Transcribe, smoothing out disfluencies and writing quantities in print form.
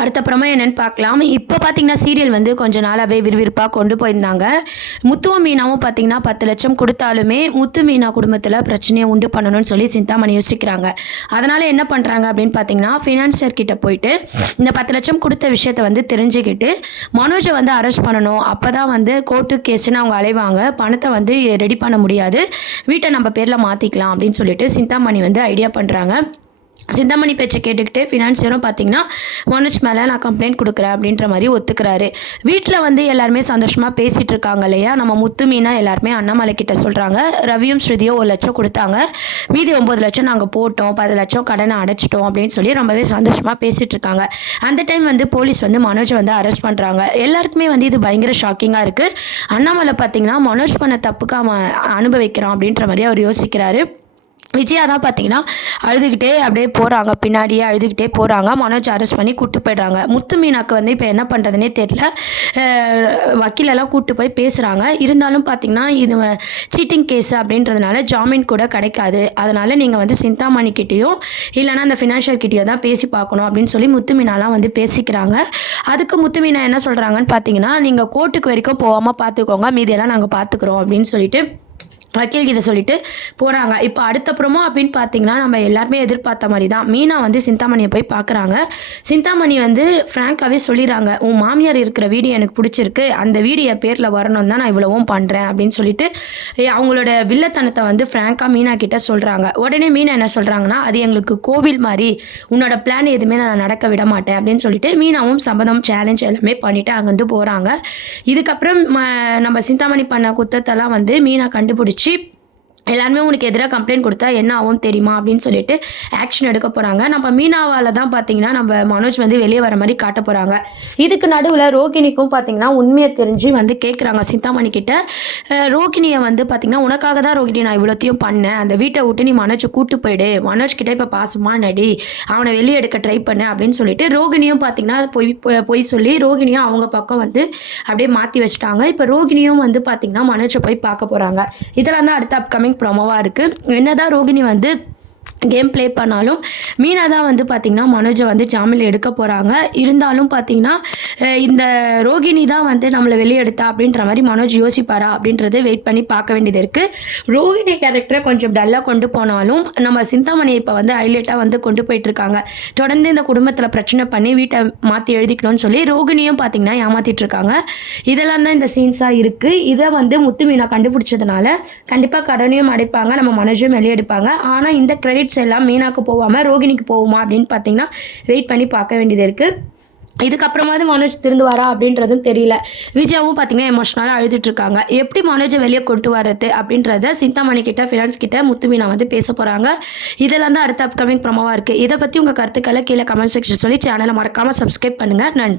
அடுத்தப்புறமா என்னன்னு பார்க்கலாம். இப்போ பார்த்தீங்கன்னா, சீரியல் வந்து கொஞ்ச நாளாவே விறுவிறுப்பா கொண்டு போயிருந்தாங்க. முத்துவும் மீனாவும் பார்த்தீங்கன்னா, 10,00,000 குடுத்தாலுமே, முத்து மீனா குடும்பத்தில பிரச்சனைய உண்டு பண்ணணும்னு சொல்லி சிந்தாமணி யோசிக்கிறாங்க. அதனால என்ன பண்றாங்க அப்படின்னு பார்த்தீங்கன்னா, ஃபினான்சியர் கிட்ட போயிட்டு, இந்த 10,00,000 குடுத்த விஷயத்த வந்து தெரிஞ்சுக்கிட்டு, மனோஜ வந்து அரெஸ்ட் பண்ணணும். அப்பதான் வந்து கோர்ட்டு கேஸ்ன்னு அவங்க அலைவாங்க. பணத்த வந்து ரெடி பண்ண முடியாது. வீட்ட நம்ம பேர்ல மாத்திக்கலாம் அப்படின்னு சொல்லிட்டு சிந்தாமணி வந்து ஐடியா பண்றாங்க. சிந்தாமணி பேச்ச கேட்டுக்கிட்டு ஃபினான்சியரும் பார்த்தீங்கன்னா, மனோஜ் மேல நான் கம்ப்ளைண்ட் குடுக்குறேன் அப்படின்ற மாரி ஒத்துக்கிறாரு. வீட்ல வந்து எல்லாருமே சந்தோஷமா பேசிட்டு இருக்காங்க இல்லையா? நம்ம முத்து, மீனா எல்லாருமே அண்ணாமலை கிட்ட சொல்றாங்க. ரவியும் ஸ்ருதியும் 1,00,000 குடுத்தாங்க. மீதி 9,00,000 நாங்க போட்டோம். 10,00,000 கடன அடைச்சுட்டோம் அப்படின்னு சொல்லி ரொம்பவே சந்தோஷமா பேசிட்டு இருக்காங்க. அந்த டைம் வந்து போலீஸ் வந்து மனோஜ வந்து அரெஸ்ட் பண்றாங்க. எல்லாருக்குமே வந்து இது பயங்கர ஷாக்கிங்கா இருக்கு. அண்ணாமலை பார்த்தீங்கன்னா, மனோஜ் பண்ண தப்புக்கு அவன் அனுபவிக்கிறான் அப்படின்ற மாரி அவர் யோசிக்கிறாரு. விஜயா தான் பார்த்தீங்கன்னா, அழுதுகிட்டே அப்படியே போறாங்க. பின்னாடியே அழுதுகிட்டே போறாங்க. மனோஜ் அரெஸ்ட் பண்ணி கூட்டு போயிடுறாங்க. முத்து மீனாக்கு வந்து இப்போ என்ன பண்ணுறதுனே தெரியல. வக்கீலெல்லாம் கூட்டு போய் பேசுகிறாங்க. இருந்தாலும் பார்த்தீங்கன்னா, இது சீட்டிங் கேஸ் அப்படின்றதுனால ஜாமீன் கூட கிடைக்காது. அதனால் நீங்கள் வந்து சிந்தாமணி கிட்டேயும் இல்லைனா அந்த ஃபினான்ஷியல் கிட்டேயோ தான் பேசி பார்க்கணும் அப்படின்னு சொல்லி முத்து மீனாலாம் வந்து பேசிக்கிறாங்க. அதுக்கு முத்து மீனா என்ன சொல்கிறாங்கன்னு பார்த்தீங்கன்னா, நீங்கள் கோர்ட்டுக்கு வரைக்கும் போகாமல் பார்த்துக்கோங்க. மீதியெல்லாம் நாங்கள் பார்த்துக்குறோம் அப்படின்னு சொல்லிட்டு வக்கீல் கிட்ட சொல்லிட்டு போகிறாங்க. இப்போ அடுத்தப்புறமா அப்படின்னு பார்த்தீங்கன்னா, நம்ம எல்லாருமே எதிர்பார்த்த மாதிரி தான் மீனா வந்து சிந்தாமணியை போய் பார்க்குறாங்க. சிந்தாமணி வந்து ஃப்ராங்காகவே சொல்லிடுறாங்க, உன் மாமியார் இருக்கிற வீடு எனக்கு பிடிச்சிருக்கு, அந்த வீடு என் பேரில் வரணும் தான் நான் இவ்வளவும் பண்ணுறேன் அப்படின்னு சொல்லிட்டு அவங்களோட வில்லத்தனத்தை வந்து ஃப்ராங்காக மீனா கிட்ட சொல்கிறாங்க. உடனே மீனா என்ன சொல்கிறாங்கன்னா, அது எங்களுக்கு கோவில் மாதிரி, உன்னோட பிளான் எதுவுமே நான் நடக்க விட மாட்டேன் அப்படின்னு சொல்லிட்டு மீனாவும் சம்மதம் சேலஞ்ச் எல்லாமே பண்ணிவிட்டு அங்கேருந்து போகிறாங்க. இதுக்கப்புறம் நம்ம சிந்தாமணி பண்ண குத்தத்தெல்லாம் வந்து மீனா கண்டுபிடிச்சி எல்லாருமே உனக்கு எதிராக கம்ப்ளைண்ட் கொடுத்தா என்ன ஆகும் தெரியுமா அப்படின்னு சொல்லிட்டு ஆக்ஷன் எடுக்க போகிறாங்க. நம்ம மீனாவால் தான் பார்த்தீங்கன்னா நம்ம மனோஜ் வந்து வெளியே வர மாதிரி காட்ட போகிறாங்க. இதுக்கு நடுவில் ரோகிணிக்கும் பார்த்தீங்கன்னா உண்மையை தெரிஞ்சு வந்து கேட்குறாங்க சிந்தாமணி கிட்ட. ரோகிணியை வந்து பார்த்தீங்கன்னா, உனக்காக தான் ரோகிணி நான் இவ்வளோத்தையும் பண்ணேன், அந்த வீட்டை விட்டு நீ மனோஜை கூட்டு போயிடு, மனோஜ் கிட்ட இப்போ பாசமா நடி, அவனை வெளியே எடுக்க ட்ரை பண்ணு அப்படின்னு சொல்லிட்டு ரோகிணியும் பார்த்தீங்கன்னா போய் சொல்லி ரோகிணியும் அவங்க பக்கம் வந்து அப்படியே மாற்றி வச்சுட்டாங்க. இப்போ ரோகிணியும் வந்து பார்த்தீங்கன்னா மனோஜை போய் பார்க்க போகிறாங்க. இதெல்லாம் தான் அடுத்த அப்கமிங் ப்ரோமோவாக இருக்குது. என்னதான் ரோகிணி வந்து கேம் ப்ளே பண்ணாலும் மீனா தான் வந்து பார்த்திங்கன்னா மனோஜை வந்து ஜாமீன் எடுக்க போகிறாங்க. இருந்தாலும் பார்த்திங்கன்னா இந்த ரோகிணி தான் வந்து நம்மளை வெளியே எடுத்தா அப்படின்ற மாதிரி மனோஜ் யோசிப்பாரா அப்படின்றது வெயிட் பண்ணி பார்க்க வேண்டியது இருக்குது. ரோகிணி கேரக்டரை கொஞ்சம் டல்லாக கொண்டு போனாலும் நம்ம சிந்தாமணியை இப்போ வந்து ஹைலைட்டாக வந்து கொண்டு போயிட்டுருக்காங்க. தொடர்ந்து இந்த குடும்பத்தில் பிரச்சனை பண்ணி வீட்டை மாற்றி எழுதிக்கணும்னு சொல்லி ரோகிணியும் பார்த்திங்கன்னா ஏமாற்றிட்டு இருக்காங்க. இதெல்லாம் தான் இந்த சீன்ஸாக இருக்குது. இதை வந்து முத்து மீனா கண்டுபிடிச்சதுனால கண்டிப்பாக கடனையும் அடைப்பாங்க, நம்ம மனோஜும் வெளியே எடுப்பாங்க. ஆனால் இந்த கிரெடிட்ஸ் எல்லாம் மீனாக்கு போகாமல் ரோகிணிக்கு போகுமா அப்படின்னு பார்த்தீங்கன்னா வெயிட் பண்ணி பார்க்க வேண்டியது இருக்குது. இதுக்கப்புறமாவது மனோஜ் திருந்துவாரா அப்படின்றதும் தெரியல. விஜயாவும் பார்த்தீங்கன்னா எமோஷனலாக அழுதுட்டு இருக்காங்க. எப்படி மனோஜை வெளியே கொண்டு வர்றது அப்படின்றத சிந்தாமணி கிட்ட ஃபினான்ஸ் கிட்ட முத்து மீனா வந்து பேச போகிறாங்க. இதெல்லாம் தான் அடுத்த அப்கமிங் ப்ரோமோவாக இருக்குது. இதை பற்றி உங்கள் கருத்துக்களை கீழே கமெண்ட் செக்ஷன் சொல்லி சேனலை மறக்காமல் சப்ஸ்கிரைப் பண்ணுங்கள். நன்றி.